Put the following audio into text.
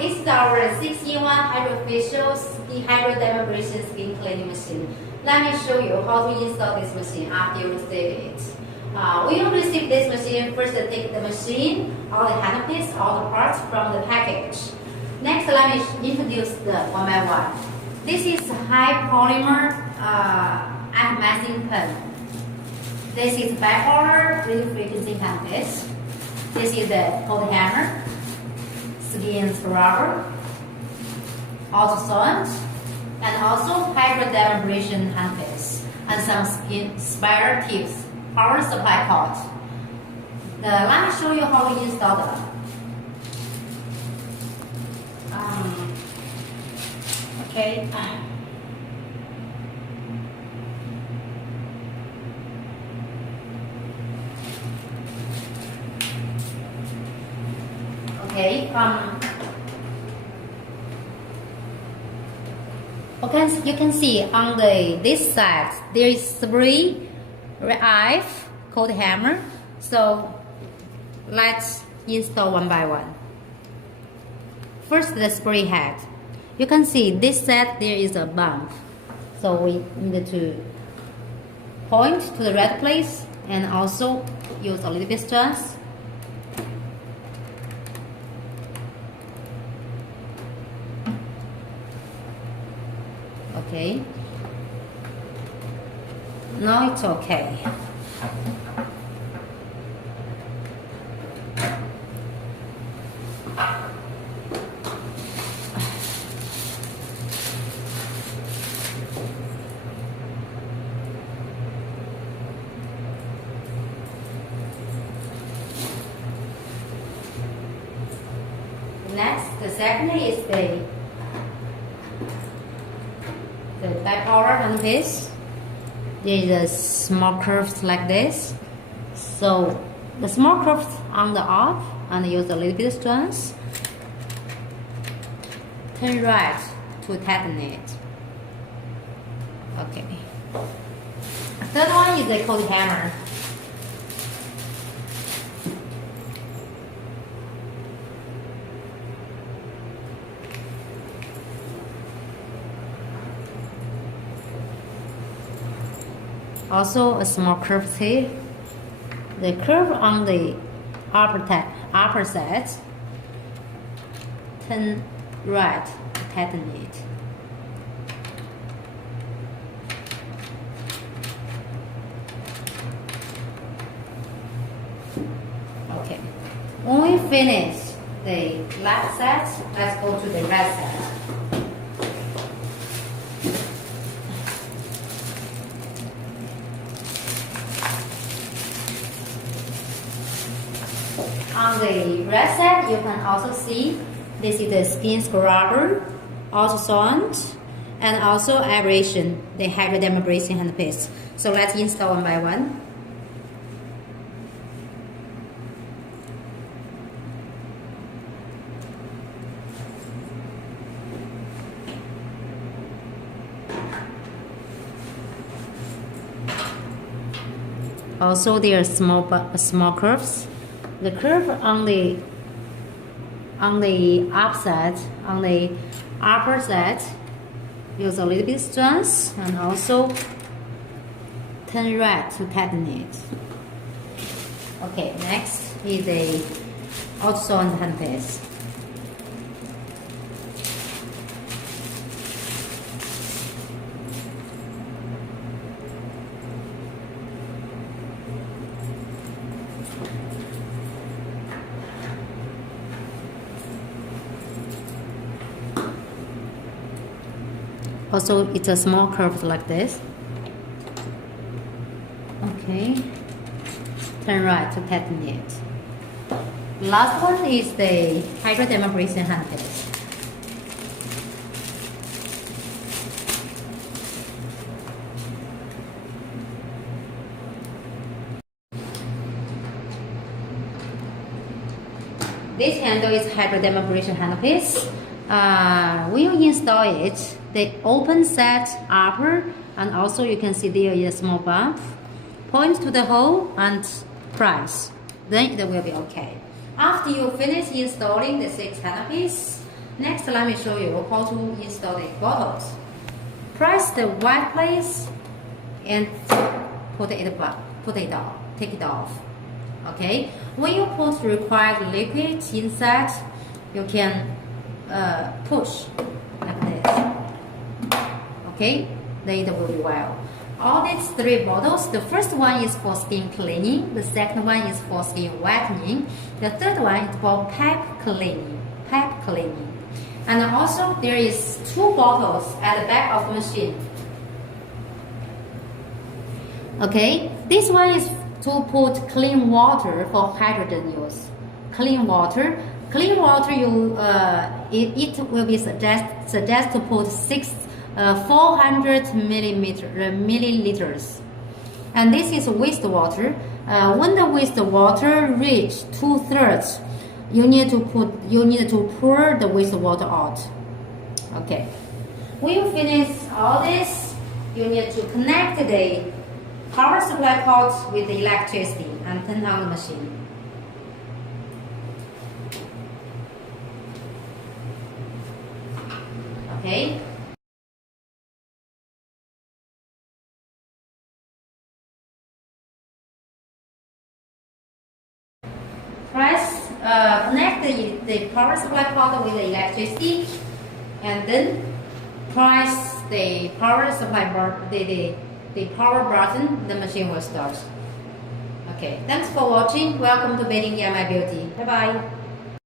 this is our 6-in-1 Aquafacial hydrodermabrasion skin cleaning machine. Let me show you how to install this machine after you receive it. When you receive this machine, first take the machine, all the handpiece, all the parts from the package. Next, let me introduce the one by one. This is high polymer masking pen. This is bipolar radio frequency handpiece. This is the cold hammer, skin scrubber, ultrasound, and also hydrodermabrasion handpiece, and some skin spider tips, power supply cord. Let me show you how to install them. Okay. Okay. Okay, you can see on this side there is spray, knife, cold hammer. So let's install one by one. First, the spray head. You can see this side there is a bump, so we need to point to the right place and also use a little bit stress. Okay. Now it's okay. Next, the second is the bipolar handpiece. There is a small curves like this. So the small curves on the off and use a little bit of strength. Turn right to tighten it. Okay. Third one is the cold hammer. Also a small curve here. The curve on the upper side, turn right to tighten it. Okay. When we finish the left side, let's go to the right side. On the right side, you can also see this is the skin scrubber, ultrasound, and also abrasion, the hydrodermabrasion handpiece. So let's install one by one. Also, there are small curves. The curve on the upside, on the upper side, use a little bit strength and also turn right to tighten it. Okay, next is the ultrasound handpiece. Also, it's a small curve like this. Okay. Turn right to tighten it. Last one is the hydrodermabrasion handpiece. This handle is hydrodermabrasion handpiece. When you install it, the open set upper, and also you can see there is a small bump. Point to the hole and press. Then it will be okay. After you finish installing the 6 handpiece, Next, let me show you how to install the bottles. Press the white place and put it off. Take it off. Okay. When you put required liquid inside, you can push like this. Okay. Then it will be well. All these three bottles, the first one is for skin cleaning, the second one is for skin whitening, the third one is for pipe cleaning. And also there is two bottles at the back of the machine. Okay, this one is to put clean water for hydrogen use. Clean water, you it will be suggest to put 400 milliliters. And this is wastewater. When the wastewater reach 2/3, you need to pour the wastewater out. Okay. When you finish all this, you need to connect the power supply cord with the electricity and turn on the machine. Okay. Connect the power supply cord with the electricity, and then press the power supply the power button. The machine will start. Okay, thanks for watching. Welcome to Bathing in My Beauty. Bye bye.